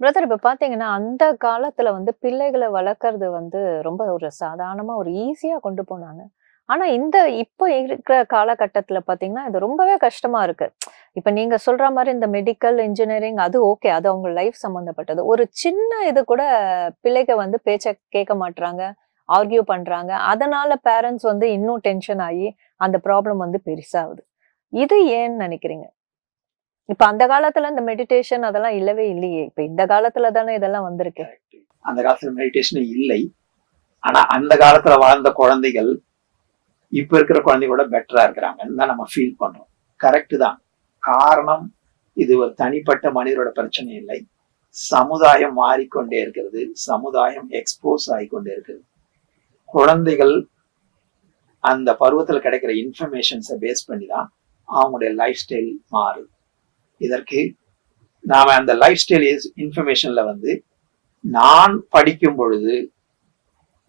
Brother இப்போ பார்த்தீங்கன்னா அந்த காலத்தில் வந்து பிள்ளைகளை வளர்க்குறது வந்து ரொம்ப ஒரு சாதாரணமாக ஒரு ஈஸியாக கொண்டு போனாங்க. ஆனால் இந்த இப்போ இருக்கிற காலகட்டத்தில் பார்த்தீங்கன்னா இது ரொம்பவே கஷ்டமாக இருக்குது இப்போ நீங்கள் சொல்கிற மாதிரி இந்த மெடிக்கல், இன்ஜினியரிங் அது ஓகே. அது அவங்க லைஃப் சம்மந்தப்பட்டது. ஒரு சின்ன இது கூட பிள்ளைக வந்து பேச்சை கேட்க மாட்டுறாங்க ஆர்கியூ பண்ணுறாங்க அதனால பேரண்ட்ஸ் வந்து இன்னும் டென்ஷன் ஆகி அந்த ப்ராப்ளம் வந்து பெருசாகுது. இது ஏன்னு நினைக்கிறீங்க இப்ப அந்த காலத்துல இந்த மெடிடேஷன் அதெல்லாம் இல்லவே இல்லையே! இப்ப இந்த காலத்துல தானே இதெல்லாம் வந்திருக்கு. அந்த காலத்துல மெடிடேஷன் இல்லை. ஆனா அந்த காலத்துல வாழ்ந்த குழந்தைகள், இப்ப இருக்கிற குழந்தைகளோட பெட்டரா இருக்கிறாங்கன்னு தான் நம்ம ஃபீல் பண்றோம். கரெக்ட் தான். காரணம் இது ஒரு தனிப்பட்ட மனிதரோட பிரச்சனை இல்லை. சமுதாயம் மாறிக்கொண்டே இருக்கிறது. சமுதாயம் எக்ஸ்போஸ் ஆகிக்கொண்டே இருக்கிறது. குழந்தைகள் அந்த பருவத்துல கிடைக்கிற இன்ஃபர்மேஷன்ஸை பேஸ் பண்ணி தான் அவங்களுடைய லைஃப் ஸ்டைல் மாறும் இதற்கு நாம் அந்த லைஃப் ஸ்டைல் இன்ஃபர்மேஷனில் வந்து நான் படிக்கும் பொழுது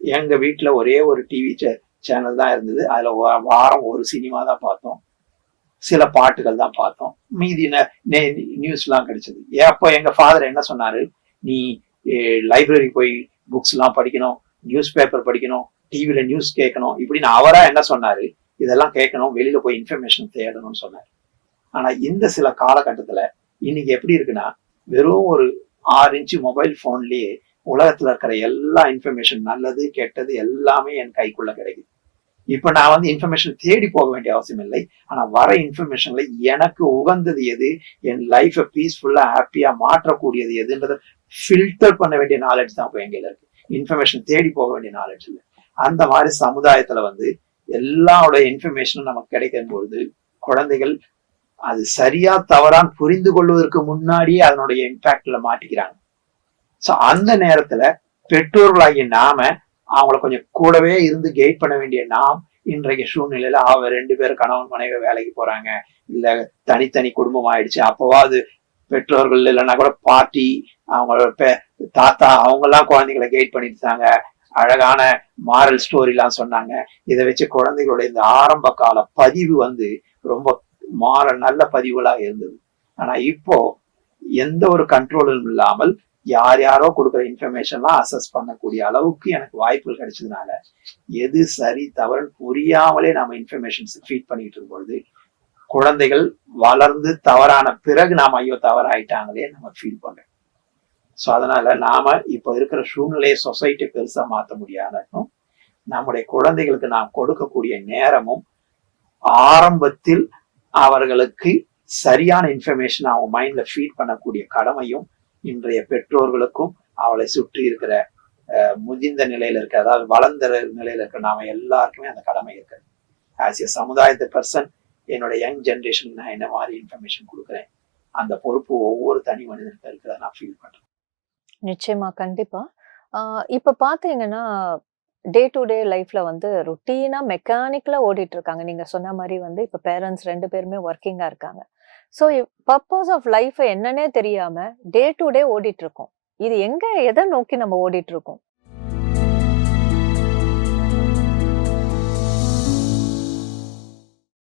எங்கள் வீட்டில் ஒரே ஒரு டிவி சேனல் தான் இருந்தது. அதில் வாரம் ஒரு சினிமா தான் பார்த்தோம். சில பாட்டுகள் தான் பார்த்தோம். மீதி நியூஸ்லாம் கிடைச்சது. அப்போ எங்கள் ஃபாதர் என்ன சொன்னாரு? நீ லைப்ரரி போய் புக்ஸ்லாம் படிக்கணும். நியூஸ் பேப்பர் படிக்கணும். டிவியில் நியூஸ் கேட்கணும். இப்படின்னு அவராக என்ன சொன்னாரு? இதெல்லாம் கேட்கணும். வெளியில போய் இன்ஃபர்மேஷன் தேடணும்னு சொன்னார். ஆனா இந்த சில காலகட்டத்துல இன்னைக்கு எப்படி இருக்குன்னா வெறும் ஒரு ஆறு இன்ச்சு மொபைல் போன்லயே உலகத்துல இருக்கிற எல்லா இன்ஃபர்மேஷன் நல்லது கெட்டது எல்லாமே என் கைக்குள்ள கிடைக்குது. இப்ப நான் வந்து இன்ஃபர்மேஷன் தேடி போக வேண்டிய அவசியம் இல்லை. ஆனா வர இன்ஃபர்மேஷன்ல எனக்கு உகந்தது எது? என் லைஃபை பீஸ்ஃபுல்லா ஹாப்பியா மாற்றக்கூடியது எதுன்றத ஃபில்டர் பண்ண வேண்டிய நாலேஜ் தான் இப்போ எங்கேயில இருக்கு. இன்ஃபர்மேஷன் தேடி போக வேண்டிய நாலேஜ் இல்லை. அந்த மாதிரி சமுதாயத்துல வந்து எல்லாரோட இன்ஃபர்மேஷனும் நமக்கு கிடைக்கும் பொழுது குழந்தைகள் அது சரியா தவறான்னு புரிந்து கொள்வதற்கு முன்னாடியே அதனுடைய இம்பாக்ட்ல மாட்டிக்கிறாங்க. சோ அந்த நேரத்துல பெற்றோர்களாகிய நாம அவங்கள கொஞ்சம் கூடவே இருந்து கைட் பண்ண வேண்டிய நாம் இன்றைக்கு சூழ்நிலையில அவ ரெண்டு பேரும் கணவன் மனைவி வேலைக்கு போறாங்க. இல்ல தனித்தனி குடும்பம் ஆயிடுச்சு. அப்பவாது பெற்றோர்கள் இல்லைன்னா கூட பாட்டி அவங்களோட பெ- தாத்தா அவங்க எல்லாம் குழந்தைகளை கைட் இருந்தாங்க அழகான மாரல் ஸ்டோரி எல்லாம் சொன்னாங்க. இதை வச்சு குழந்தைகளுடைய இந்த ஆரம்ப கால பதிவு வந்து ரொம்ப மாற நல்ல பதிவுகளா இருந்தது. ஆனா இப்போ எந்த ஒரு கண்ட்ரோலும் இல்லாமல் யார் யாரோ கொடுக்குற இன்ஃபர்மேஷன்லாம் அசஸ் பண்ணக்கூடிய அளவுக்கு எனக்கு வாய்ப்புகள் கிடைச்சதுனால எது சரி தவறுன்னு புரியாமலே நம்ம இன்ஃபர்மேஷன்ஸ் ஃபீட் பண்ணிட்டு இருக்கும்பொழுது குழந்தைகள் வளர்ந்து தவறான பிறகு நாம ஐயோ தவறாயிட்டாங்களே நம்ம ஃபீல் பண்றோம். ஸோ அதனால நாம இப்போ இருக்கிற சூழ்நிலையை சொசைட்டி பெருசா மாற்ற முடியாதும் நம்முடைய குழந்தைகளுக்கு நாம் கொடுக்கக்கூடிய நேரமும் ஆரம்பத்தில் அவர்களுக்கு சரியான இன்ஃபர்மேஷன் அவங்க மைண்ட்ல ஃபீட் பண்ணக்கூடிய கடமையும் இன்றைய பெற்றோர்களுக்கும் அவளை சுற்றி இருக்கிற முதிர்ந்த நிலையில இருக்க அதாவது வளர்ந்த நிலையில இருக்க நாம எல்லாருக்குமே அந்த கடமை இருக்கு ஆஸ் எ சமுதாயத்து பர்சன் என்னோட யங் ஜென்ரேஷனுக்கு நான் என்ன மாதிரி இன்ஃபர்மேஷன் கொடுக்குறேன்? அந்த பொறுப்பு ஒவ்வொரு தனி மனிதனுக்கு இருக்கிறத நான் ஃபீல் பண்றேன். நிச்சயமா, கண்டிப்பா. ஆ இப்ப பாத்தீங்கன்னா, டே டு டே லைஃப்ல வந்து ரொட்டீனா மெக்கானிக்கலா ஓடிட்டு இருக்காங்க. நீங்க சொன்ன மாதிரி வந்து இப்ப பேரண்ட்ஸ் ரெண்டு பேருமே ஒர்க்கிங்கா இருக்காங்க. ஸோ பர்பஸ் ஆஃப் லைஃப் என்னன்னே தெரியாம டே டு டே ஓடிட்டு இருக்கோம். இது எங்க எதை நோக்கி நம்ம ஓடிட்டு இருக்கோம்?